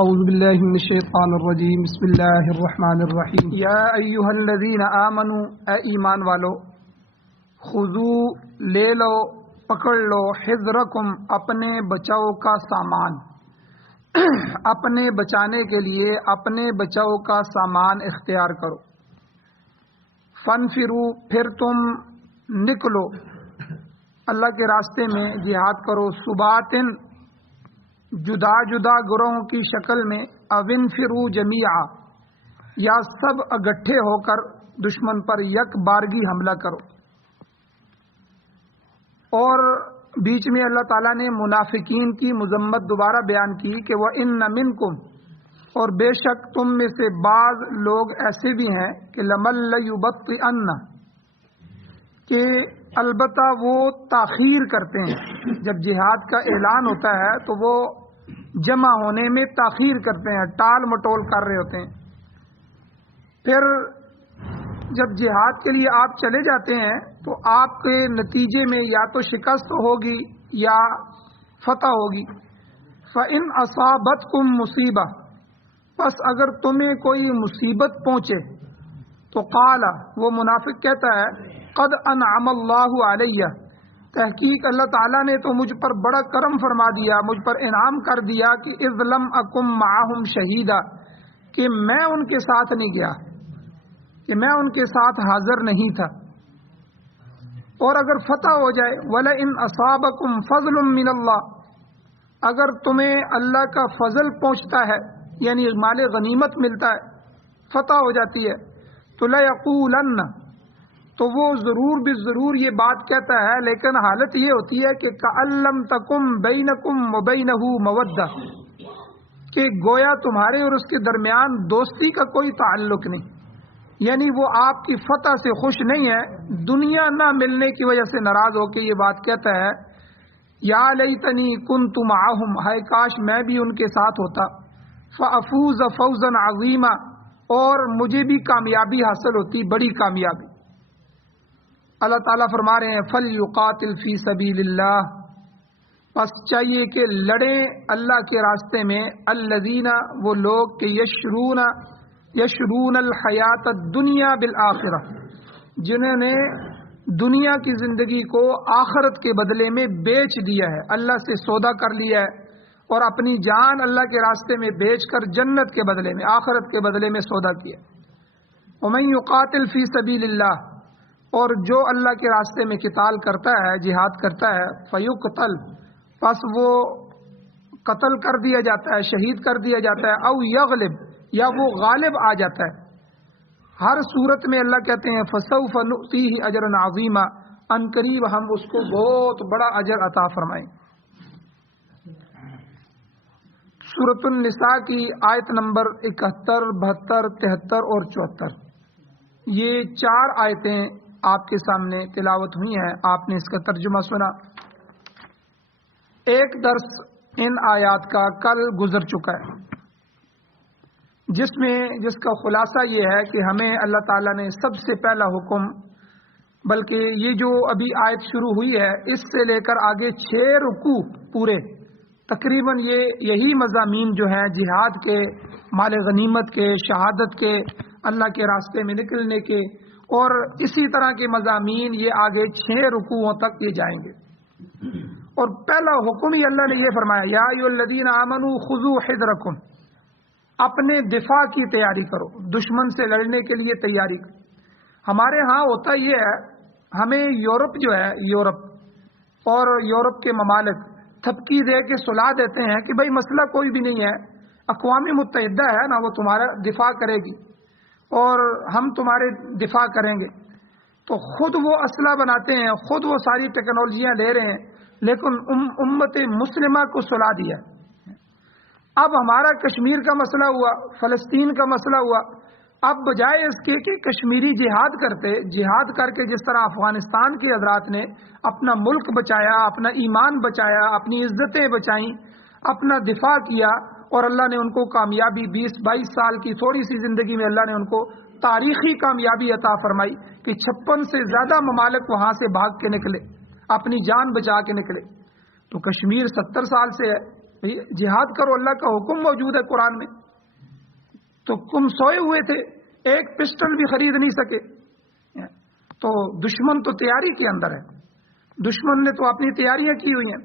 اعوذ باللہ من الشیطان الرجیم بسم اللہ الرحمن الرحیم یا ایہا الذین آمنوا اے ایمان والو خذو لے لو پکڑ لو حذرکم اپنے بچاؤ کا سامان اپنے بچانے کے لیے اپنے بچاؤ کا سامان اختیار کرو فانفروا پھر تم نکلو اللہ کے راستے میں جہاد کرو ثباتن جدا جدا گروہوں کی شکل میں اوانفروا جمیعا یا سب اکٹھے ہو کر دشمن پر یک بارگی حملہ کرو. اور بیچ میں اللہ تعالیٰ نے منافقین کی مذمت دوبارہ بیان کی کہ وَإِنَّ مِنْكُمْ اور بے شک تم میں سے بعض لوگ ایسے بھی ہیں کہ لَمَن لَيُبَطِّئَنَّ کہ البتہ وہ تاخیر کرتے ہیں. جب جہاد کا اعلان ہوتا ہے تو وہ جمع ہونے میں تاخیر کرتے ہیں, ٹال مٹول کر رہے ہوتے ہیں. پھر جب جہاد کے لیے آپ چلے جاتے ہیں تو آپ کے نتیجے میں یا تو شکست ہوگی یا فتح ہوگی. فَإِنْ أَصَابَتْكُمْ مُصِیبَةٌ پس اگر تمہیں کوئی مصیبت پہنچے تو قال وہ منافق کہتا ہے قد انعم اللہ علیہ تحقیق اللہ تعالیٰ نے تو مجھ پر بڑا کرم فرما دیا, مجھ پر انعام کر دیا کہ اذ لم اکم معہم شہیدا کہ میں ان کے ساتھ نہیں گیا, کہ میں ان کے ساتھ حاضر نہیں تھا. اور اگر فتح ہو جائے وَلَئِنْ أَصَابَكُمْ فَضْلٌ مِّنَ اللَّهِ اگر تمہیں اللہ کا فضل پہنچتا ہے یعنی مال غنیمت ملتا ہے, فتح ہو جاتی ہے, تو لَيَقُولَنَّ تو وہ ضرور بالضرور یہ بات کہتا ہے, لیکن حالت یہ ہوتی ہے کہ كَأَن لَّمْ تَكُن بَيْنَكُمْ وَبَيْنَهُ مَوَدَّةٌ کہ گویا تمہارے اور اس کے درمیان دوستی کا کوئی تعلق نہیں, یعنی وہ آپ کی فتح سے خوش نہیں ہے, دنیا نہ ملنے کی وجہ سے ناراض ہو کے یہ بات کہتا ہے یا لیتنی کنت معہم ہائے کاش میں بھی ان کے ساتھ ہوتا, فافوز فوزا عظیما اور مجھے بھی کامیابی حاصل ہوتی, بڑی کامیابی. اللہ تعالیٰ فرما رہے ہیں فَلْيُقَاتِلْ فِي سَبِيلِ اللَّهِ پس چاہیے کہ لڑیں اللہ کے راستے میں الذین وہ لوگ کہ یشرون الحیات الدنیا بالآخرہ جنہوں نے دنیا کی زندگی کو آخرت کے بدلے میں بیچ دیا ہے, اللہ سے سودا کر لیا ہے اور اپنی جان اللہ کے راستے میں بیچ کر جنت کے بدلے میں آخرت کے بدلے میں سودا کیا. وَمَن يُقَاتِلْ فِي سَبِيلِ اللَّهِ اور جو اللہ کے راستے میں قتال کرتا ہے جہاد کرتا ہے فَيُقْتَلْ پس وہ قتل کر دیا جاتا ہے, شہید کر دیا جاتا ہے, او یغلب یا وہ غالب آ جاتا ہے. ہر صورت میں اللہ کہتے ہیں فَسَوْفَ نُؤْتِيهِ أَجْرًا عَظِيمًا ان قریب ہم اس کو بہت بڑا اجر عطا فرمائیں. سورۃ النساء کی آیت نمبر 71, 72, 73 اور 74 یہ 4 آیتیں آپ کے سامنے تلاوت ہوئی ہیں, آپ نے اس کا ترجمہ سنا. ایک درس ان آیات کا کل گزر چکا ہے جس کا خلاصہ یہ ہے کہ ہمیں اللہ تعالیٰ نے سب سے پہلا حکم, بلکہ یہ جو ابھی آیت شروع ہوئی ہے اس سے لے کر آگے 6 رکوع پورے تقریباً یہی مضامین جو ہیں جہاد کے, مال غنیمت کے, شہادت کے, اللہ کے راستے میں نکلنے کے اور اسی طرح کے مضامین یہ آگے 6 رکوعوں تک یہ جائیں گے. اور پہلا حکم ہی اللہ نے یہ فرمایا یا ایھا الذین آمنوا خذوا حذرکم اپنے دفاع کی تیاری کرو, دشمن سے لڑنے کے لیے تیاری کرو. ہمارے ہاں ہوتا یہ ہے, ہمیں یورپ جو ہے یورپ اور یورپ کے ممالک تھپکی دے کے سلا دیتے ہیں کہ بھائی مسئلہ کوئی بھی نہیں ہے, اقوام متحدہ ہے نا, وہ تمہارا دفاع کرے گی اور ہم تمہارے دفاع کریں گے. تو خود وہ اسلحہ بناتے ہیں, خود وہ ساری ٹیکنالوجیاں لے رہے ہیں, لیکن امت مسلمہ کو سلا دیا. اب ہمارا کشمیر کا مسئلہ ہوا, فلسطین کا مسئلہ ہوا, اب بجائے اس کے کہ کشمیری جہاد کرتے, جہاد کر کے جس طرح افغانستان کے حضرات نے اپنا ملک بچایا, اپنا ایمان بچایا, اپنی عزتیں بچائیں, اپنا دفاع کیا اور اللہ نے ان کو کامیابی 20-22 سال کی تھوڑی سی زندگی میں اللہ نے ان کو تاریخی کامیابی عطا فرمائی کہ 56 سے زیادہ ممالک وہاں سے بھاگ کے نکلے, اپنی جان بچا کے نکلے. تو کشمیر 70 سال سے ہے, جہاد کرو، اللہ کا حکم موجود ہے قرآن میں، تو تم سوئے ہوئے تھے، ایک پسٹل بھی خرید نہیں سکے، تو دشمن تو تیاری کے اندر ہے، دشمن نے تو اپنی تیاریاں کی ہوئی ہیں،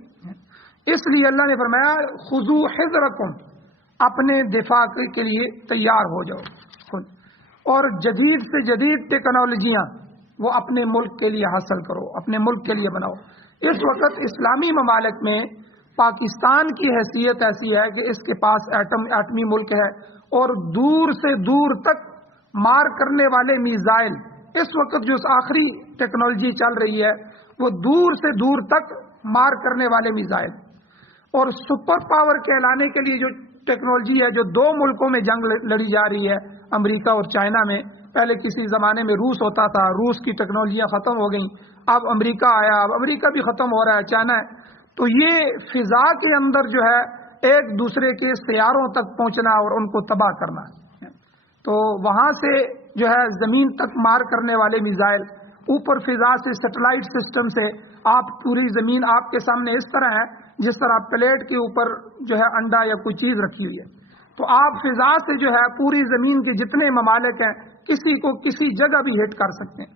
اس لیے اللہ نے فرمایا خذو حذرکم، اپنے دفاع کے لیے تیار ہو جاؤ، اور جدید سے جدید ٹیکنالوجیاں وہ اپنے ملک کے لیے حاصل کرو، اپنے ملک کے لیے بناؤ۔ اس وقت اسلامی ممالک میں پاکستان کی حیثیت ایسی ہے کہ اس کے پاس ایٹمی ملک ہے، اور دور سے دور تک مار کرنے والے میزائل، اس وقت جو آخری ٹیکنالوجی چل رہی ہے وہ دور سے دور تک مار کرنے والے میزائل، اور سپر پاور کہلانے کے لیے جو ٹیکنالوجی ہے، جو دو ملکوں میں جنگ لڑی جا رہی ہے، امریکہ اور چائنا میں، پہلے کسی زمانے میں روس ہوتا تھا، روس کی ٹیکنالوجیاں ختم ہو گئیں، اب امریکہ آیا، اب امریکہ بھی ختم ہو رہا ہے، چائنا ہے، تو یہ فضا کے اندر جو ہے ایک دوسرے کے سیاروں تک پہنچنا اور ان کو تباہ کرنا، تو وہاں سے جو ہے زمین تک مار کرنے والے میزائل، اوپر فضا سے سیٹلائٹ سسٹم سے آپ پوری زمین آپ کے سامنے اس طرح ہے جس طرح پلیٹ کے اوپر جو ہے انڈا یا کوئی چیز رکھی ہوئی ہے، تو آپ فضا سے جو ہے پوری زمین کے جتنے ممالک ہیں کسی کو کسی جگہ بھی ہٹ کر سکتے ہیں،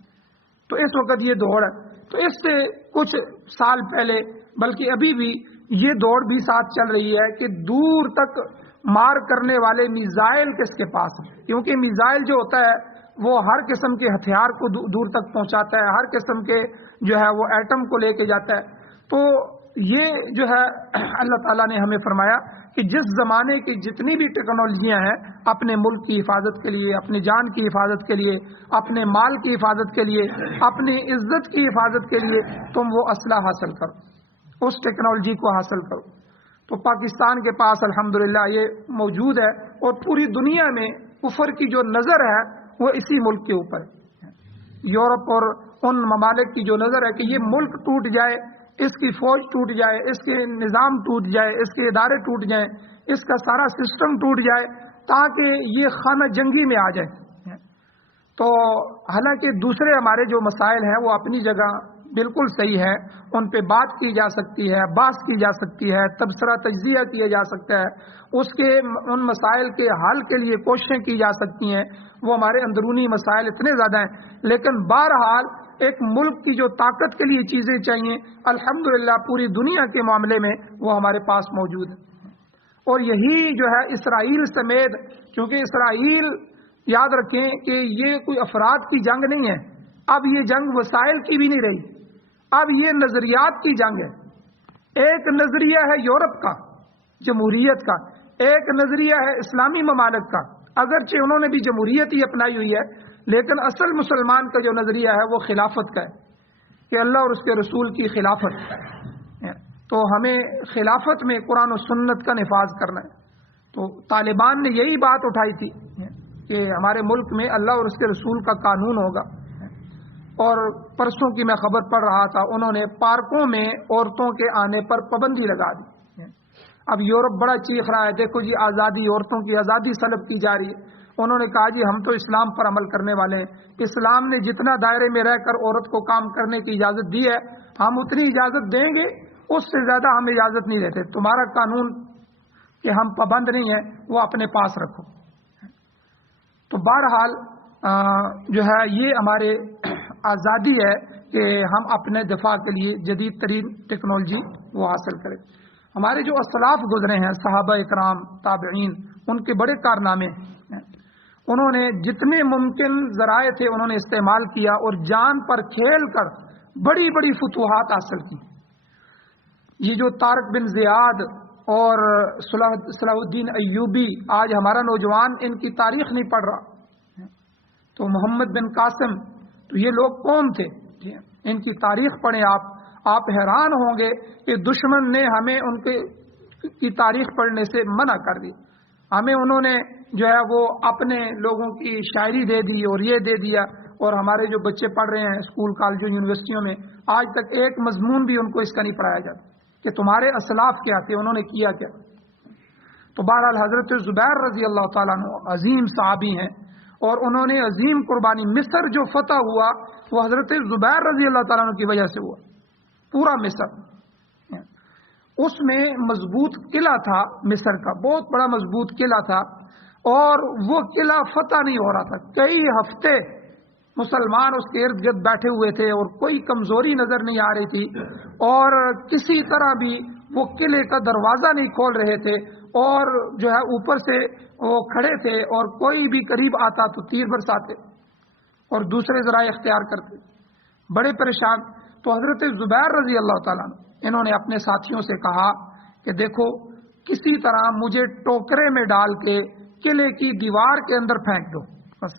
تو اس وقت یہ دوڑ ہے، تو اس سے کچھ سال پہلے بلکہ ابھی بھی یہ دوڑ بھی ساتھ چل رہی ہے کہ دور تک مار کرنے والے میزائل کس کے پاس ہیں، کیونکہ میزائل جو ہوتا ہے وہ ہر قسم کے ہتھیار کو دور تک پہنچاتا ہے، ہر قسم کے جو ہے وہ ایٹم کو لے کے جاتا ہے، تو یہ جو ہے اللہ تعالیٰ نے ہمیں فرمایا کہ جس زمانے کی جتنی بھی ٹیکنالوجیاں ہیں اپنے ملک کی حفاظت کے لیے، اپنی جان کی حفاظت کے لیے، اپنے مال کی حفاظت کے لیے، اپنی عزت کی حفاظت کے لیے تم وہ اسلحہ حاصل کرو، اس ٹیکنالوجی کو حاصل کرو، تو پاکستان کے پاس الحمدللہ یہ موجود ہے، اور پوری دنیا میں کفر کی جو نظر ہے وہ اسی ملک کے اوپر ہے، یورپ اور ان ممالک کی جو نظر ہے کہ یہ ملک ٹوٹ جائے، اس کی فوج ٹوٹ جائے، اس کے نظام ٹوٹ جائے، اس کے ادارے ٹوٹ جائیں، اس کا سارا سسٹم ٹوٹ جائے تاکہ یہ خانہ جنگی میں آ جائے، تو حالانکہ دوسرے ہمارے جو مسائل ہیں وہ اپنی جگہ بالکل صحیح ہے، ان پہ بات کی جا سکتی ہے، بحث کی جا سکتی ہے، تبصرہ تجزیہ کیا جا سکتا ہے، اس کے ان مسائل کے حل کے لیے کوششیں کی جا سکتی ہیں، وہ ہمارے اندرونی مسائل اتنے زیادہ ہیں، لیکن بہرحال ایک ملک کی جو طاقت کے لیے چیزیں چاہیے الحمدللہ پوری دنیا کے معاملے میں وہ ہمارے پاس موجود ہے، اور یہی جو ہے اسرائیل سمیت، کیونکہ اسرائیل یاد رکھیں کہ یہ کوئی افراد کی جنگ نہیں ہے، اب یہ جنگ وسائل کی بھی نہیں رہی، اب یہ نظریات کی جنگ ہے، ایک نظریہ ہے یورپ کا جمہوریت کا، ایک نظریہ ہے اسلامی ممالک کا، اگرچہ انہوں نے بھی جمہوریت ہی اپنائی ہوئی ہے، لیکن اصل مسلمان کا جو نظریہ ہے وہ خلافت کا ہے کہ اللہ اور اس کے رسول کی خلافت ہے، تو ہمیں خلافت میں قرآن و سنت کا نفاذ کرنا ہے، تو طالبان نے یہی بات اٹھائی تھی کہ ہمارے ملک میں اللہ اور اس کے رسول کا قانون ہوگا، اور پرسوں کی میں خبر پڑھ رہا تھا انہوں نے پارکوں میں عورتوں کے آنے پر پابندی لگا دی، اب یورپ بڑا چیخ رہا ہے دیکھو جی آزادی، عورتوں کی آزادی سلب کی جا رہی ہے، انہوں نے کہا جی ہم تو اسلام پر عمل کرنے والے ہیں، اسلام نے جتنا دائرے میں رہ کر عورت کو کام کرنے کی اجازت دی ہے ہم اتنی اجازت دیں گے، اس سے زیادہ ہم اجازت نہیں دیتے، تمہارا قانون کہ ہم پابند نہیں ہیں وہ اپنے پاس رکھو، تو بہرحال جو ہے یہ ہمارے آزادی ہے کہ ہم اپنے دفاع کے لیے جدید ترین ٹیکنالوجی وہ حاصل کریں، ہمارے جو اسلاف گزرے ہیں صحابہ اکرام تابعین ان کے بڑے کارنامے ہیں، انہوں نے جتنے ممکن ذرائع تھے انہوں نے استعمال کیا اور جان پر کھیل کر بڑی بڑی فتوحات حاصل کی، یہ جو طارق بن زیاد اور صلاح الدین ایوبی، آج ہمارا نوجوان ان کی تاریخ نہیں پڑھ رہا، تو محمد بن قاسم، تو یہ لوگ کون تھے، ان کی تاریخ پڑھیں آپ حیران ہوں گے کہ دشمن نے ہمیں ان کی تاریخ پڑھنے سے منع کر دی، ہمیں انہوں نے جو ہے وہ اپنے لوگوں کی شاعری دے دی اور یہ دے دیا، اور ہمارے جو بچے پڑھ رہے ہیں اسکول کالجوں یونیورسٹیوں میں آج تک ایک مضمون بھی ان کو اس کا نہیں پڑھایا جاتا کہ تمہارے اسلاف کیا تھے، انہوں نے کیا کیا، تو بہرحال حضرت زبیر رضی اللہ تعالیٰ عنہ عظیم صحابی ہیں، اور انہوں نے عظیم قربانی، مصر جو فتح ہوا وہ حضرت زبیر رضی اللہ تعالیٰ عنہ کی وجہ سے ہوا، پورا مصر، اس میں مضبوط قلعہ تھا، مصر کا بہت بڑا مضبوط قلعہ تھا، اور وہ قلعہ فتح نہیں ہو رہا تھا۔ کئی ہفتے مسلمان اس کے ارد گرد بیٹھے ہوئے تھے اور کوئی کمزوری نظر نہیں آ رہی تھی، اور کسی طرح بھی وہ قلعے کا دروازہ نہیں کھول رہے تھے، اور جو ہے اوپر سے وہ کھڑے تھے، اور کوئی بھی قریب آتا تو تیر برساتے اور دوسرے ذرائع اختیار کرتے، بڑے پریشان۔ تو حضرت زبیر رضی اللہ تعالیٰ انہوں نے اپنے ساتھیوں سے کہا کہ دیکھو کسی طرح مجھے ٹوکرے میں ڈال کے قلعے کی دیوار کے اندر پھینک دو بس۔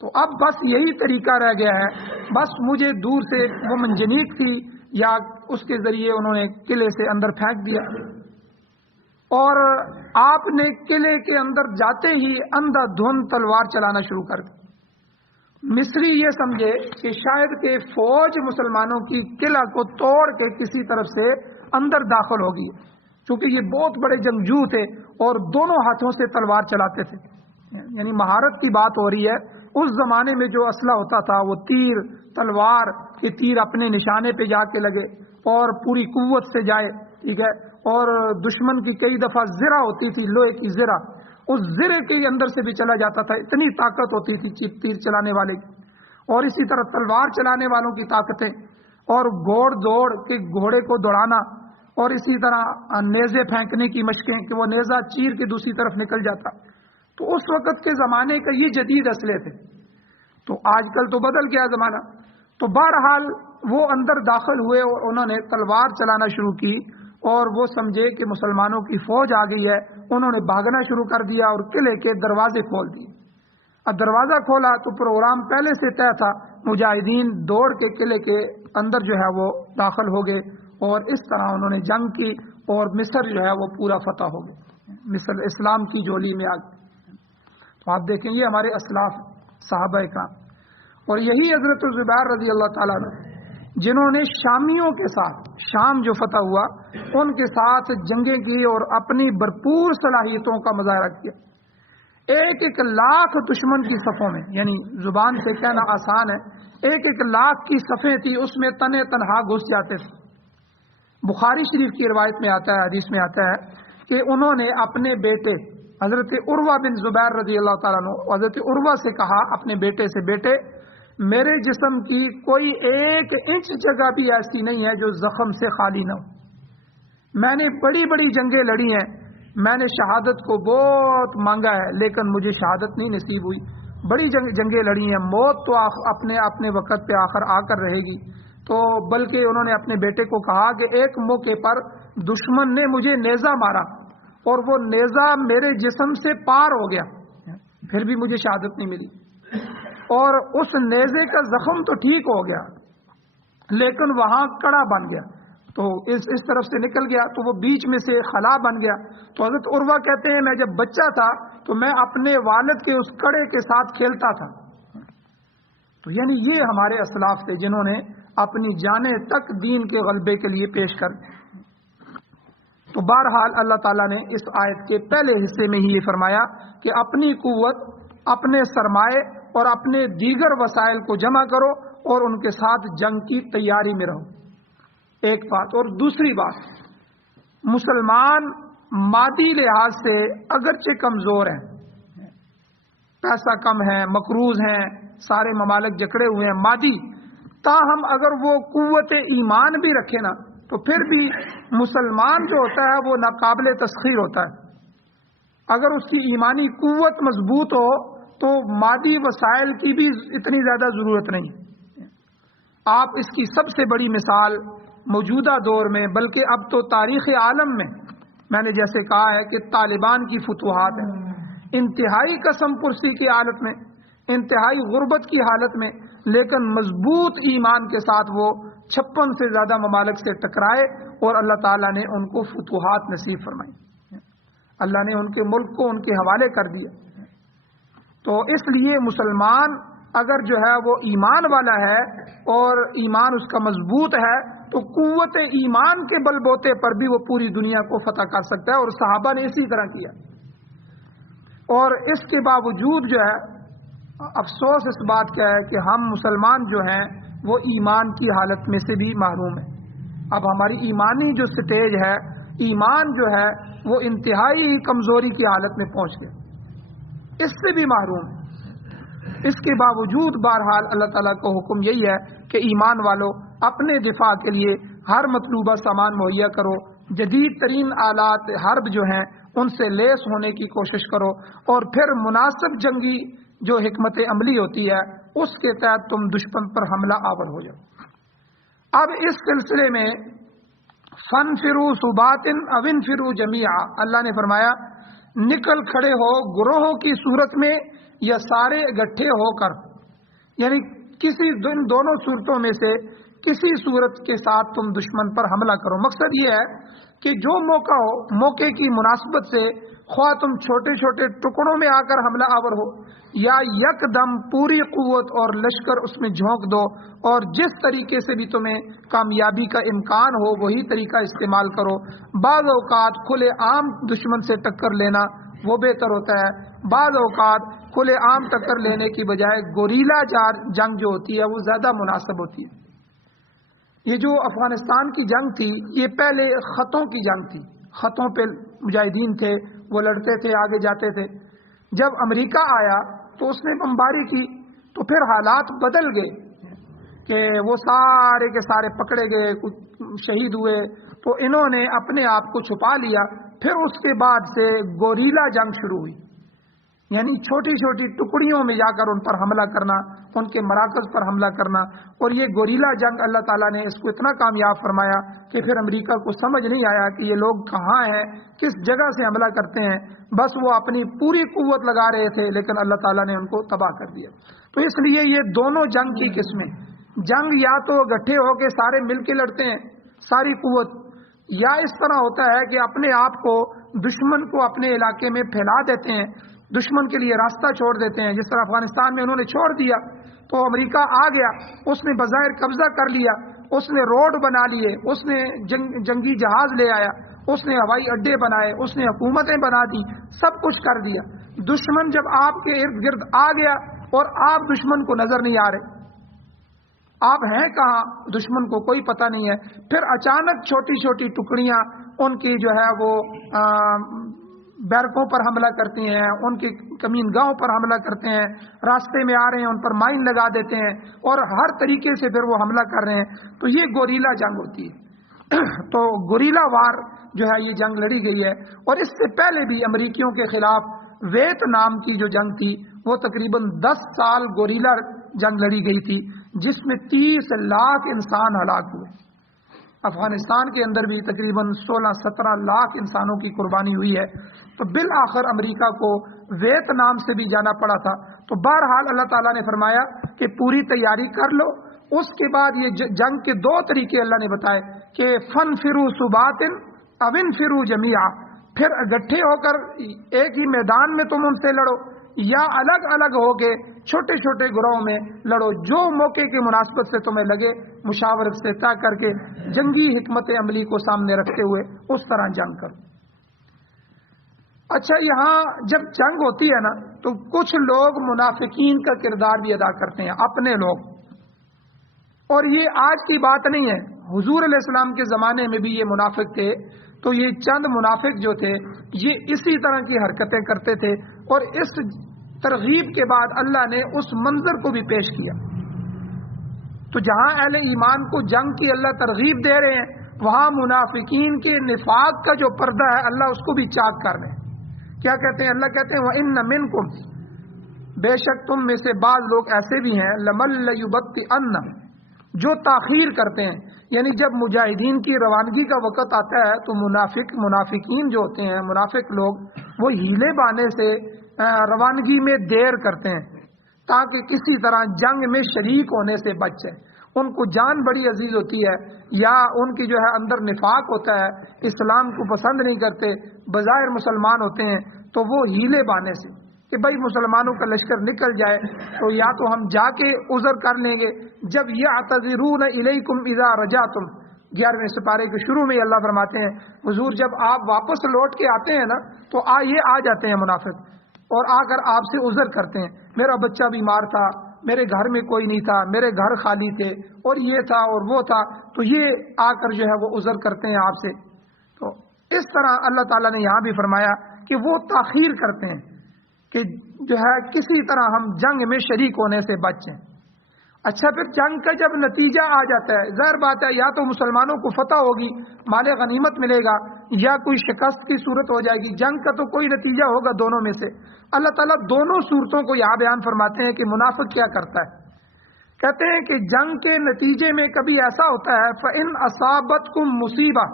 تو اب بس یہی طریقہ رہ گیا ہے، بس مجھے دور سے وہ منجنیق تھی یا اس کے ذریعے انہوں نے قلعے سے اندر پھینک دیا، اور آپ نے قلعے کے اندر جاتے ہی اندھا دھند تلوار چلانا شروع کر دی۔ مصری یہ سمجھے کہ شاید کہ فوج مسلمانوں کی قلعہ کو توڑ کے کسی طرف سے اندر داخل ہوگی، چونکہ یہ بہت بڑے جنگجو تھے اور دونوں ہاتھوں سے تلوار چلاتے تھے، یعنی مہارت کی بات ہو رہی ہے۔ اس زمانے میں جو اسلحہ ہوتا تھا وہ تیر، تلوار، کہ تیر اپنے نشانے پہ جا کے لگے اور پوری قوت سے جائے، ٹھیک ہے، اور دشمن کی کئی دفعہ زرہ ہوتی تھی، لوہے کی زرہ، اس زرے کے اندر سے بھی چلا جاتا تھا، اتنی طاقت ہوتی تھی تیر چلانے والے کی، اور اسی طرح تلوار چلانے والوں کی طاقتیں، اور گھوڑ دوڑ کے گھوڑے کو دوڑانا، اور اسی طرح نیزے پھینکنے کی مشقیں کہ وہ نیزہ چیر کے دوسری طرف نکل جاتا۔ تو اس وقت کے زمانے کا یہ جدید اسلحے تھے، تو آج کل تو بدل گیا زمانہ۔ تو بہرحال وہ اندر داخل ہوئے اور انہوں نے تلوار چلانا شروع کی، اور وہ سمجھے کہ مسلمانوں کی فوج آ گئی ہے، انہوں نے بھاگنا شروع کر دیا اور قلعے کے دروازے کھول دیے۔ اب دروازہ کھولا تو پروگرام پہلے سے طے تھا، مجاہدین دوڑ کے قلعے کے اندر جو ہے وہ داخل ہو گئے، اور اس طرح انہوں نے جنگ کی، اور مصر جو ہے وہ پورا فتح ہو گیا، مصر اسلام کی جولی میں آ گئی۔ تو آپ دیکھیں یہ ہمارے اسلاف صحابہ کرام، اور یہی حضرت زبیر رضی اللہ تعالیٰ عنہ جنہوں نے شامیوں کے ساتھ، شام جو فتح ہوا ان کے ساتھ جنگیں کی اور اپنی بھرپور صلاحیتوں کا مظاہرہ کیا۔ ایک ایک لاکھ دشمن کی صفوں میں، یعنی زبان سے کہنا آسان ہے، ایک ایک لاکھ کی صفیں تھی، اس میں تنے تنہا گھس جاتے تھے۔ بخاری شریف کی روایت میں آتا ہے، حدیث میں آتا ہے کہ انہوں نے اپنے بیٹے حضرت عروہ بن زبیر رضی اللہ تعالیٰ عنہ، حضرت عروہ سے کہا اپنے بیٹے سے، بیٹے میرے جسم کی کوئی 1 انچ جگہ بھی ایسی نہیں ہے جو زخم سے خالی نہ ہو۔ میں نے بڑی بڑی جنگیں لڑی ہیں، میں نے شہادت کو بہت مانگا ہے لیکن مجھے شہادت نہیں نصیب ہوئی، بڑی جنگیں لڑی ہیں، موت تو اپنے وقت پہ آخر آ کر رہے گی۔ تو بلکہ انہوں نے اپنے بیٹے کو کہا کہ ایک موقع پر دشمن نے مجھے نیزہ مارا اور وہ نیزہ میرے جسم سے پار ہو گیا، پھر بھی مجھے شہادت نہیں ملی، اور اس نیزے کا زخم تو ٹھیک ہو گیا لیکن وہاں کڑا بن گیا، تو اس طرف سے نکل گیا تو وہ بیچ میں سے خلا بن گیا۔ تو حضرت عروہ کہتے ہیں میں جب بچہ تھا تو میں اپنے والد کے اس کڑے کے ساتھ کھیلتا تھا۔ تو یعنی یہ ہمارے اسلاف تھے جنہوں نے اپنی جانیں تک دین کے غلبے کے لیے پیش کر دی۔ تو بہرحال اللہ تعالیٰ نے اس آیت کے پہلے حصے میں ہی یہ فرمایا کہ اپنی قوت، اپنے سرمائے اور اپنے دیگر وسائل کو جمع کرو اور ان کے ساتھ جنگ کی تیاری میں رہو، ایک بات۔ اور دوسری بات، مسلمان مادی لحاظ سے اگرچہ کمزور ہیں، پیسہ کم ہے، مقروض ہیں، سارے ممالک جکڑے ہوئے ہیں مادی، تاہم اگر وہ قوت ایمان بھی رکھے نا تو پھر بھی مسلمان جو ہوتا ہے وہ ناقابل تسخیر ہوتا ہے۔ اگر اس کی ایمانی قوت مضبوط ہو تو مادی وسائل کی بھی اتنی زیادہ ضرورت نہیں۔ آپ اس کی سب سے بڑی مثال موجودہ دور میں، بلکہ اب تو تاریخ عالم میں نے جیسے کہا ہے کہ طالبان کی فتوحات ہیں، انتہائی قسم پرسی کی حالت میں، انتہائی غربت کی حالت میں، لیکن مضبوط ایمان کے ساتھ وہ 56 سے زیادہ ممالک سے ٹکرائے اور اللہ تعالیٰ نے ان کو فتوحات نصیب فرمائی، اللہ نے ان کے ملک کو ان کے حوالے کر دیا۔ تو اس لیے مسلمان اگر جو ہے وہ ایمان والا ہے اور ایمان اس کا مضبوط ہے تو قوت ایمان کے بل بوتے پر بھی وہ پوری دنیا کو فتح کر سکتا ہے، اور صحابہ نے اسی طرح کیا۔ اور اس کے باوجود جو ہے افسوس اس بات کا ہے کہ ہم مسلمان جو ہیں وہ ایمان کی حالت میں سے بھی محروم ہیں، اب ہماری ایمانی جو سٹیج ہے، ایمان جو ہے وہ انتہائی کمزوری کی حالت میں پہنچ گئے، اس سے بھی محروم۔ اس کے باوجود بہرحال اللہ تعالیٰ کو حکم یہی ہے کہ ایمان والو اپنے دفاع کے لیے ہر مطلوبہ سامان مہیا کرو، جدید ترین آلات حرب جو ہیں ان سے لیس ہونے کی کوشش کرو، اور پھر مناسب جنگی جو حکمت عملی ہوتی ہے اس کے تحت تم دشمن پر حملہ آور ہو جاؤ۔ اب اس سلسلے میں فَانْفِرُوا ثُبَاتٍ أَوْ انْفِرُوا جَمِيعًا، اللہ نے فرمایا نکل کھڑے ہو گروہوں کی صورت میں یا سارے اکٹھے ہو کر، یعنی کسی دونوں صورتوں میں سے کسی صورت کے ساتھ تم دشمن پر حملہ کرو۔ مقصد یہ ہے کہ جو موقع ہو، موقع کی مناسبت سے خواہ تم چھوٹے چھوٹے ٹکڑوں میں آ کر حملہ آور ہو یا یک دم پوری قوت اور لشکر اس میں جھونک دو، اور جس طریقے سے بھی تمہیں کامیابی کا امکان ہو وہی طریقہ استعمال کرو۔ بعض اوقات کھلے عام دشمن سے ٹکر لینا وہ بہتر ہوتا ہے، بعض اوقات کھلے عام ٹکر لینے کی بجائے گوریلا جنگ جو ہوتی ہے وہ زیادہ مناسب ہوتی ہے۔ یہ جو افغانستان کی جنگ تھی یہ پہلے خطوں کی جنگ تھی، خطوں پہ مجاہدین تھے، وہ لڑتے تھے، آگے جاتے تھے۔ جب امریکہ آیا تو اس نے بمباری کی تو پھر حالات بدل گئے کہ وہ سارے کے سارے پکڑے گئے، کچھ شہید ہوئے، تو انہوں نے اپنے آپ کو چھپا لیا۔ پھر اس کے بعد سے گوریلا جنگ شروع ہوئی، یعنی چھوٹی چھوٹی ٹکڑیوں میں جا کر ان پر حملہ کرنا، ان کے مراکز پر حملہ کرنا۔ اور یہ گوریلا جنگ اللہ تعالیٰ نے اس کو اتنا کامیاب فرمایا کہ پھر امریکہ کو سمجھ نہیں آیا کہ یہ لوگ کہاں ہیں، کس جگہ سے حملہ کرتے ہیں، بس وہ اپنی پوری قوت لگا رہے تھے لیکن اللہ تعالیٰ نے ان کو تباہ کر دیا۔ تو اس لیے یہ دونوں جنگ کی قسمیں، جنگ یا تو گٹھے ہو کے سارے مل کے لڑتے ہیں ساری قوت، یا اس طرح ہوتا ہے کہ اپنے آپ کو دشمن کو اپنے علاقے میں پھیلا دیتے ہیں، دشمن کے لیے راستہ چھوڑ دیتے ہیں۔ جس طرح افغانستان میں انہوں نے چھوڑ دیا تو امریکہ آ گیا، اس نے بظاہر قبضہ کر لیا، اس نے روڈ بنا لیے، اس نے جنگی جہاز لے آیا، اس نے ہوائی اڈے بنائے، اس نے حکومتیں بنا دی، سب کچھ کر دیا۔ دشمن جب آپ کے ارد گرد آ گیا اور آپ دشمن کو نظر نہیں آ رہے، آپ ہیں کہاں دشمن کو کوئی پتہ نہیں ہے، پھر اچانک چھوٹی چھوٹی ٹکڑیاں ان کی جو ہے وہ بیرکوں پر حملہ کرتی ہیں، ان کی کمین گاہوں پر حملہ کرتے ہیں، راستے میں آ رہے ہیں ان پر مائن لگا دیتے ہیں، اور ہر طریقے سے پھر وہ حملہ کر رہے ہیں۔ تو یہ گوریلا جنگ ہوتی ہے۔ تو گوریلا وار جو ہے یہ جنگ لڑی گئی ہے۔ اور اس سے پہلے بھی امریکیوں کے خلاف ویتنام کی جو جنگ تھی وہ تقریباً 10 سال گوریلا جنگ لڑی گئی تھی، جس میں 30 لاکھ انسان ہلاک ہوئے۔ افغانستان کے اندر بھی تقریباً 16-17 لاکھ انسانوں کی قربانی ہوئی ہے۔ تو بالآخر امریکہ کو ویتنام سے بھی جانا پڑا تھا۔ تو بہرحال اللہ تعالیٰ نے فرمایا کہ پوری تیاری کر لو۔ اس کے بعد یہ جنگ کے 2 طریقے اللہ نے بتائے کہ فَانْفِرُوا ثُبَاتٍ أَوْ انْفِرُوا جَمِيعًا، پھر اکٹھے ہو کر ایک ہی میدان میں تم ان سے لڑو یا الگ الگ ہو کے چھوٹے چھوٹے گروہوں میں لڑو، جو موقع کی مناسبت سے تمہیں لگے مشاورت سے طے کر کے جنگی حکمت عملی کو سامنے رکھتے ہوئے اس طرح جنگ کرو۔ اچھا، یہاں جب جنگ ہوتی ہے نا تو کچھ لوگ منافقین کا کردار بھی ادا کرتے ہیں، اپنے لوگ، اور یہ آج کی بات نہیں ہے، حضور علیہ السلام کے زمانے میں بھی یہ منافق تھے۔ تو یہ چند منافق جو تھے یہ اسی طرح کی حرکتیں کرتے تھے، اور اس ترغیب کے بعد اللہ نے اس منظر کو بھی پیش کیا۔ تو جہاں اہل ایمان کو جنگ کی اللہ ترغیب دے رہے ہیں، وہاں منافقین کے نفاق کا جو پردہ ہے اللہ اس کو بھی چاک کر رہے ہیں۔ کیا کہتے ہیں؟ اللہ کہتے ہیں وَإِنَّ مِنْكُمْ، بے شک تم میں سے بعض لوگ ایسے بھی ہیں لَمَن لَيُبَطِّئَنَّ، جو تاخیر کرتے ہیں، یعنی جب مجاہدین کی روانگی کا وقت آتا ہے تو منافقین جو ہوتے ہیں، منافق لوگ، وہ ہیلے بانے سے روانگی میں دیر کرتے ہیں تاکہ کسی طرح جنگ میں شریک ہونے سے بچ جائے۔ ان کو جان بڑی عزیز ہوتی ہے، یا ان کی جو ہے اندر نفاق ہوتا ہے، اسلام کو پسند نہیں کرتے، بظاہر مسلمان ہوتے ہیں، تو وہ ہیلے بانے سے کہ بھائی مسلمانوں کا لشکر نکل جائے تو یا تو ہم جا کے عذر کر لیں گے۔ جب یعتذرون الیکم اذا رجعتم، 11ویں سپارے کے شروع میں اللہ فرماتے ہیں حضور جب آپ واپس لوٹ کے آتے ہیں نا تو یہ آ جاتے ہیں منافق، اور آ کر آپ سے عذر کرتے ہیں، میرا بچہ بیمار تھا، میرے گھر میں کوئی نہیں تھا، میرے گھر خالی تھے، اور یہ تھا اور وہ تھا، تو یہ آ کر جو ہے وہ عذر کرتے ہیں آپ سے۔ تو اس طرح اللہ تعالیٰ نے یہاں بھی فرمایا کہ وہ تاخیر کرتے ہیں کہ جو ہے کسی طرح ہم جنگ میں شریک ہونے سے بچیں۔ اچھا، پھر جنگ کا جب نتیجہ آ جاتا ہے، ظاہر بات ہے یا تو مسلمانوں کو فتح ہوگی، مال غنیمت ملے گا، یا کوئی شکست کی صورت ہو جائے گی، جنگ کا تو کوئی نتیجہ ہوگا دونوں میں سے۔ اللہ تعالیٰ دونوں صورتوں کو یہاں بیان فرماتے ہیں کہ منافق کیا کرتا ہے۔ کہتے ہیں کہ جنگ کے نتیجے میں کبھی ایسا ہوتا ہے فَإِنْ أَصَابَتْكُمْ مُصِیبَةٌ،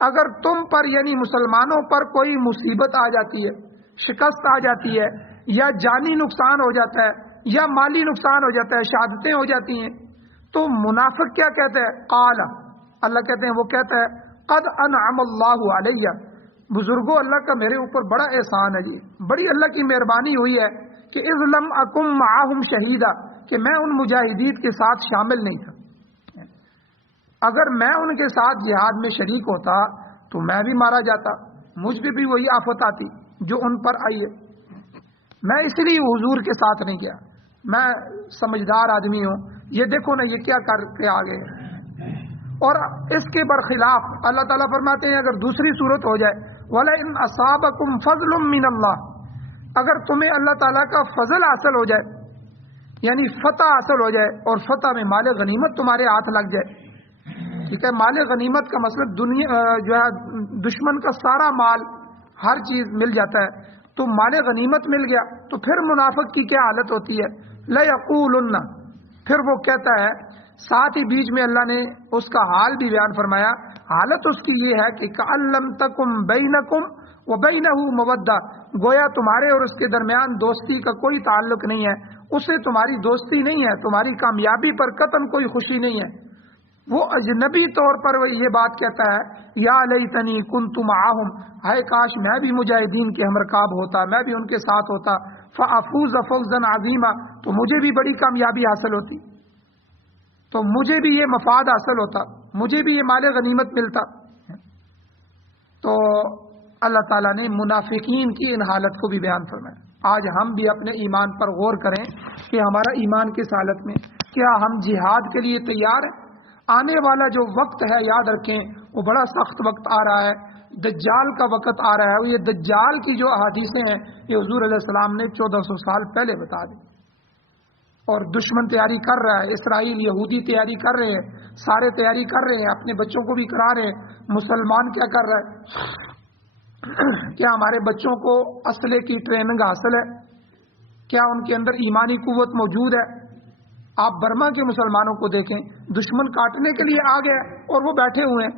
اگر تم پر یعنی مسلمانوں پر کوئی مصیبت آ جاتی ہے، شکست آ جاتی ہے، یا جانی نقصان ہو جاتا ہے، یا مالی نقصان ہو جاتا ہے، شہادتیں ہو جاتی ہیں، تو منافق کیا کہتا ہے؟ قال، اللہ کہتے ہیں وہ کہتا ہے قد انعم اللہ علیہ، بزرگوں اللہ کا میرے اوپر بڑا احسان ہے جی، بڑی اللہ کی مہربانی ہوئی ہے کہ اذ لم اکم معہم شہیدا، کہ میں ان مجاہدین کے ساتھ شامل نہیں تھا، اگر میں ان کے ساتھ جہاد میں شریک ہوتا تو میں بھی مارا جاتا، مجھ پہ بھی وہی آفت آتی جو ان پر آئی ہے۔ میں اس لیے حضور کے ساتھ نہیں گیا، میں سمجھدار آدمی ہوں، یہ دیکھو نا یہ کیا کر کے آگے۔ اور اس کے برخلاف اللہ تعالیٰ فرماتے ہیں اگر دوسری صورت ہو جائے وَلَئِنْ أَصَابَكُمْ فَضْلٌ مِّنَ اللَّهِ، اگر تمہیں اللہ تعالیٰ کا فضل حاصل ہو جائے، یعنی فتح حاصل ہو جائے، اور فتح میں مال غنیمت تمہارے ہاتھ لگ جائے، ٹھیک ہے، مال غنیمت کا مطلب دنیا جو ہے دشمن کا سارا مال، ہر چیز مل جاتا ہے، تو مال غنیمت مل گیا، تو پھر منافق کی کیا حالت ہوتی ہے؟ لَيَقُولُنَّ، پھر وہ کہتا ہے، ساتھ ہی بیچ میں اللہ نے اس کا حال بھی بیان فرمایا، حالت اس کی یہ ہے کہ کَأَن لَّمْ تَكُن بَيْنَكُمْ وَبَيْنَهُ مَوَدَّةٌ، گویا تمہارے اور اس کے درمیان دوستی کا کوئی تعلق نہیں ہے، اسے تمہاری دوستی نہیں ہے، تمہاری کامیابی پر قطعاً کوئی خوشی نہیں ہے۔ وہ اجنبی طور پر وہ یہ بات کہتا ہے یا لیتنی کنت معہم، ہائے کاش میں بھی مجاہدین کے ہمرکاب ہوتا، میں بھی ان کے ساتھ ہوتا، فافوز فوزا عظیما، تو مجھے بھی بڑی کامیابی حاصل ہوتی، تو مجھے بھی یہ مفاد حاصل ہوتا، مجھے بھی یہ مال غنیمت ملتا۔ تو اللہ تعالیٰ نے منافقین کی ان حالت کو بھی بیان فرمایا۔ آج ہم بھی اپنے ایمان پر غور کریں کہ ہمارا ایمان کس حالت میں، کیا ہم جہاد کے لیے تیار ہیں؟ آنے والا جو وقت ہے یاد رکھیں وہ بڑا سخت وقت آ رہا ہے، دجال کا وقت آ رہا ہے، یہ دجال کی جو احادیثیں ہیں یہ حضور علیہ السلام نے 1400 سال پہلے بتا دی، اور دشمن تیاری کر رہا ہے، اسرائیل یہودی تیاری کر رہے ہیں، سارے تیاری کر رہے ہیں، اپنے بچوں کو بھی کرا رہے ہیں۔ مسلمان کیا کر رہا ہے؟ کیا ہمارے بچوں کو اسلحے کی ٹریننگ حاصل ہے؟ کیا ان کے اندر ایمانی قوت موجود ہے؟ آپ برما کے مسلمانوں کو دیکھیں، دشمن کاٹنے کے لیے آ گئے اور وہ بیٹھے ہوئے ہیں،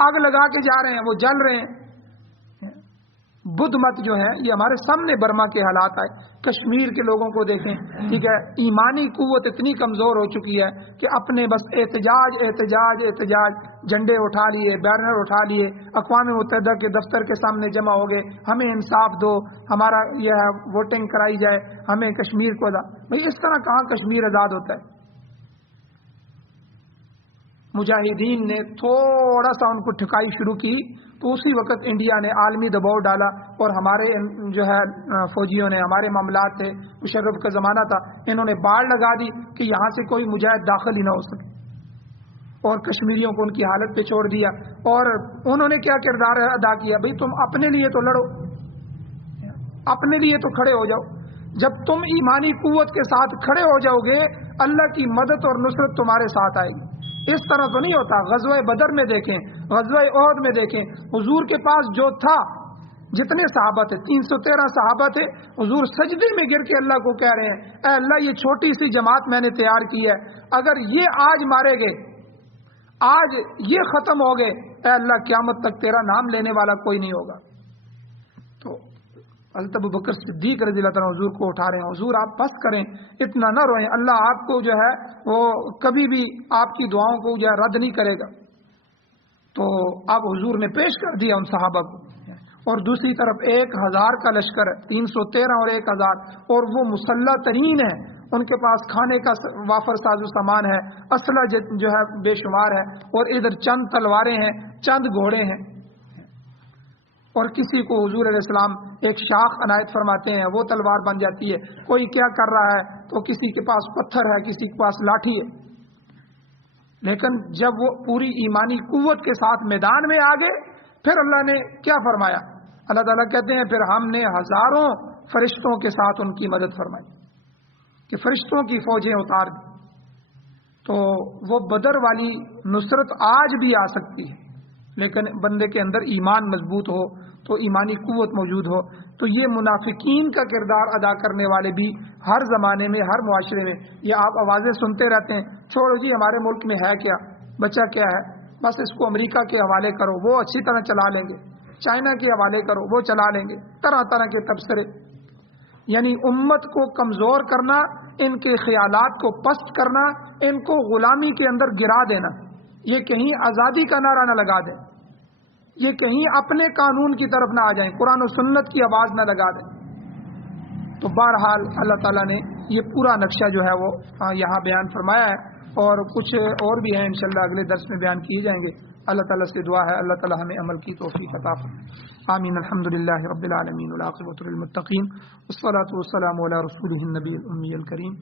آگ لگا کے جا رہے ہیں، وہ جل رہے ہیں۔ بدھ مت جو ہے یہ ہمارے سامنے برما کے حالات آئے، کشمیر کے لوگوں کو دیکھیں، ٹھیک ہے، ایمانی قوت اتنی کمزور ہو چکی ہے کہ اپنے بس احتجاج احتجاج احتجاج، جھنڈے اٹھا لیے، بینر اٹھا لیے، اقوام متحدہ کے دفتر کے سامنے جمع ہو گئے، ہمیں انصاف دو، ہمارا یہ ہے ووٹنگ کرائی جائے، ہمیں کشمیر کو بھائی اس طرح کہاں کشمیر آزاد ہوتا ہے؟ مجاہدین نے تھوڑا سا ان کو ٹھکائی شروع کی تو اسی وقت انڈیا نے عالمی دباؤ ڈالا، اور ہمارے جو ہے فوجیوں نے، ہمارے معاملات تھے، مشرف کا زمانہ تھا، انہوں نے باڑ لگا دی کہ یہاں سے کوئی مجاہد داخل ہی نہ ہو سکے، اور کشمیریوں کو ان کی حالت پہ چھوڑ دیا۔ اور انہوں نے کیا کردار ادا کیا؟ بھئی تم اپنے لیے تو لڑو، اپنے لیے تو کھڑے ہو جاؤ، جب تم ایمانی قوت کے ساتھ کھڑے ہو جاؤ گے اللہ کی مدد اور نصرت تمہارے ساتھ آئے گی۔ اس طرح تو نہیں ہوتا۔ غزوہ بدر میں دیکھیں، غزوہ احد میں دیکھیں، حضور کے پاس جو تھا، جتنے صحابہ تھے 313 صحابہ تھے، حضور سجدے میں گر کے اللہ کو کہہ رہے ہیں اے اللہ یہ چھوٹی سی جماعت میں نے تیار کی ہے، اگر یہ آج مارے گئے، آج یہ ختم ہو گئے، اے اللہ قیامت تک تیرا نام لینے والا کوئی نہیں ہوگا۔ تو حضرت ابوبکر صدیق رضی اللہ عنہ حضور کو اٹھا رہے ہیں، حضور آپ بس کریں، اتنا نہ روئیں، اللہ آپ کو جو ہے وہ کبھی بھی آپ کی دعاؤں کو جو ہے رد نہیں کرے گا۔ تو اب حضور نے پیش کر دیا ان صحابہ کو، اور دوسری طرف 1000 کا لشکر ہے، 313 اور 1000، اور وہ مسلح ترین ہے، ان کے پاس کھانے کا وافر ساز و سامان ہے، اسلحہ جو ہے بے شمار ہے، اور ادھر چند تلواریں ہیں، چند گھوڑے ہیں۔ اور کسی کو حضور علیہ السلام ایک شاخ عنایت فرماتے ہیں، وہ تلوار بن جاتی ہے. کوئی کیا کر رہا ہے تو کسی کے پاس پتھر ہے، کسی کے پاس لاٹھی ہے. لیکن جب وہ پوری ایمانی قوت کے ساتھ میدان میں آ گئے، پھر اللہ نے کیا فرمایا؟ اللہ تعالیٰ کہتے ہیں پھر ہم نے ہزاروں فرشتوں کے ساتھ ان کی مدد فرمائی کہ فرشتوں کی فوجیں اتار دی. تو وہ بدر والی نصرت آج بھی آ سکتی ہے، لیکن بندے کے اندر ایمان مضبوط ہو تو ایمانی قوت موجود ہو. تو یہ منافقین کا کردار ادا کرنے والے بھی ہر زمانے میں، ہر معاشرے میں، یہ آپ آوازیں سنتے رہتے ہیں، چھوڑو جی ہمارے ملک میں ہے کیا، بچہ کیا ہے، بس اس کو امریکہ کے حوالے کرو وہ اچھی طرح چلا لیں گے، چائنا کے حوالے کرو وہ چلا لیں گے، طرح طرح کے تبصرے. یعنی امت کو کمزور کرنا، ان کے خیالات کو پست کرنا، ان کو غلامی کے اندر گرا دینا. یہ کہیں آزادی کا نعرہ نہ لگا دیں، یہ کہیں اپنے قانون کی طرف نہ آ جائیں، قرآن و سنت کی آواز نہ لگا دیں. تو بہرحال اللہ تعالیٰ نے یہ پورا نقشہ جو ہے وہ یہاں بیان فرمایا ہے، اور کچھ اور بھی ہیں انشاءاللہ اگلے درس میں بیان کیے جائیں گے. اللہ تعالیٰ سے دعا ہے اللہ تعالیٰ ہمیں عمل کی توفیق عطا فرمائے. آمین. الحمدللہ رب العالمین والعاقبۃ للمتقین والصلاۃ والسلام علی رسولہ النبی الامی الکریم.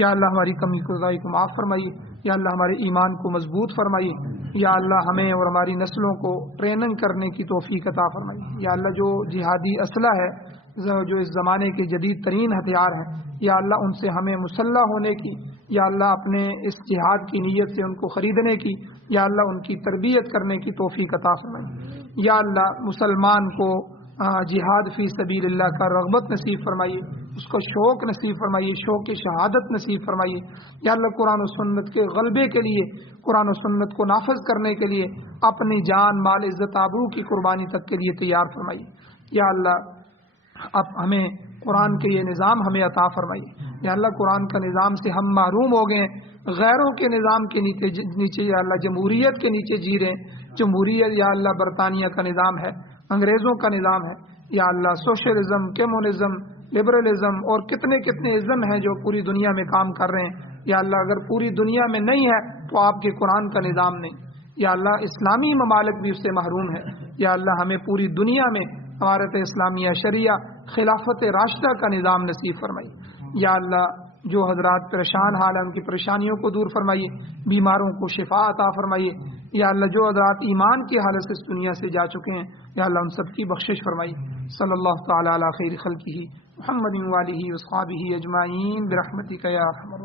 یا اللہ ہماری کمی کوتاہی کو معاف فرمائیے، یا اللہ ہمارے ایمان کو مضبوط فرمائیے، یا اللہ ہمیں اور ہماری نسلوں کو ٹریننگ کرنے کی توفیق عطا فرمائیے. یا اللہ جو جہادی اسلحہ ہے، جو اس زمانے کے جدید ترین ہتھیار ہیں، یا اللہ ان سے ہمیں مسلح ہونے کی، یا اللہ اپنے اس جہاد کی نیت سے ان کو خریدنے کی، یا اللہ ان کی تربیت کرنے کی توفیق عطا فرمائیے. یا اللہ مسلمان کو جہاد فی سبیل اللہ کا رغبت نصیب فرمائیے، اس کو شوق نصیب فرمائیے، شوق شہادت نصیب فرمائیے. یا اللہ قرآن و سنت کے غلبے کے لیے، قرآن و سنت کو نافذ کرنے کے لیے اپنی جان مال عزت آبرو کی قربانی تک کے لیے تیار فرمائیے. یا اللہ اب ہمیں قرآن کے یہ نظام ہمیں عطا فرمائیے. یا اللہ قرآن کا نظام سے ہم محروم ہو گئے، غیروں کے نظام کے نیچے یا اللہ جمہوریت کے نیچے جی رہے ہیں. جمہوریت یا اللہ برطانیہ کا نظام ہے، انگریزوں کا نظام ہے. یا اللہ سوشلزم، کمیونزم، لبرلزم اور کتنے کتنے ازم ہیں جو پوری دنیا میں کام کر رہے ہیں. یا اللہ اگر پوری دنیا میں نہیں ہے تو آپ کے قرآن کا نظام نہیں. یا اللہ اسلامی ممالک بھی اس سے محروم ہے. یا اللہ ہمیں پوری دنیا میں امارت اسلامیہ شریعہ خلافت راشدہ کا نظام نصیب فرمائیے. یا اللہ جو حضرات پریشان حال ہیں ان کی پریشانیوں کو دور فرمائیے، بیماروں کو شفا عطا فرمائیے. یا اللہ جو حضرات ایمان کی حالت سے اس دنیا سے جا چکے ہیں، یا اللہ ان سب کی بخشش فرمائیے. صلی اللہ تعالی علی خیر خلقہ محمد و آلہ و اصحابہ اجمعین برحمتک یا ارحم الراحمین.